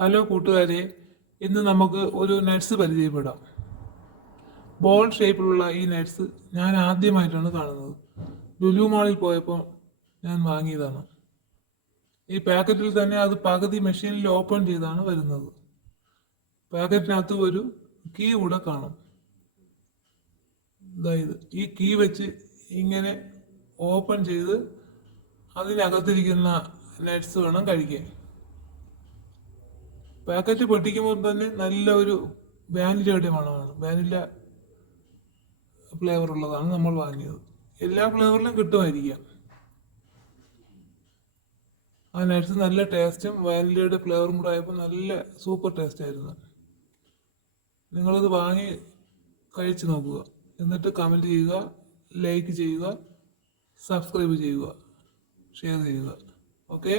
Hello കൂട്ടുകാരെ, ഇന്ന് നമുക്ക് ഒരു നട്ട്സ് പരിചയപ്പെടാം. ബോൾ ഷേപ്പിലുള്ള ഈ നട്ട്സ് ഞാൻ ആദ്യമായിട്ടാണ് കാണുന്നത്. ലുലു മാളിൽ പോയപ്പോൾ ഞാൻ വാങ്ങിയതാണ്. ഈ പാക്കറ്റിൽ തന്നെ അത് പകുതി മെഷീനിൽ ഓപ്പൺ ചെയ്താണ് വരുന്നത്. പാക്കറ്റിനകത്ത് ഒരു കീ കൂടെ കാണും. അതായത് ഈ കീ വെച്ച് ഇങ്ങനെ ഓപ്പൺ ചെയ്ത് അതിനകത്തിരിക്കുന്ന നട്ട്സ് വേണം കഴിക്കാൻ. പാക്കറ്റ് പൊട്ടിക്കുമ്പോൾ തന്നെ നല്ല ഒരു വാനിലയുടെ മണമാണ്. വാനില ഫ്ലേവർ ഉള്ളതാണ് നമ്മൾ വാങ്ങിയത്. എല്ലാ ഫ്ലേവറിലും കിട്ടുമായിരിക്കാം. ആ നട്ട്സ് നല്ല ടേസ്റ്റും വാനിലയുടെ ഫ്ലേവറും കൂടെ ആയപ്പോൾ നല്ല സൂപ്പർ ടേസ്റ്റ് ആയിരുന്നു. നിങ്ങളത് വാങ്ങി കഴിച്ചു നോക്കുക. എന്നിട്ട് കമൻറ്റ് ചെയ്യുക, ലൈക്ക് ചെയ്യുക, സബ്സ്ക്രൈബ് ചെയ്യുക, ഷെയർ ചെയ്യുക. ഓക്കെ.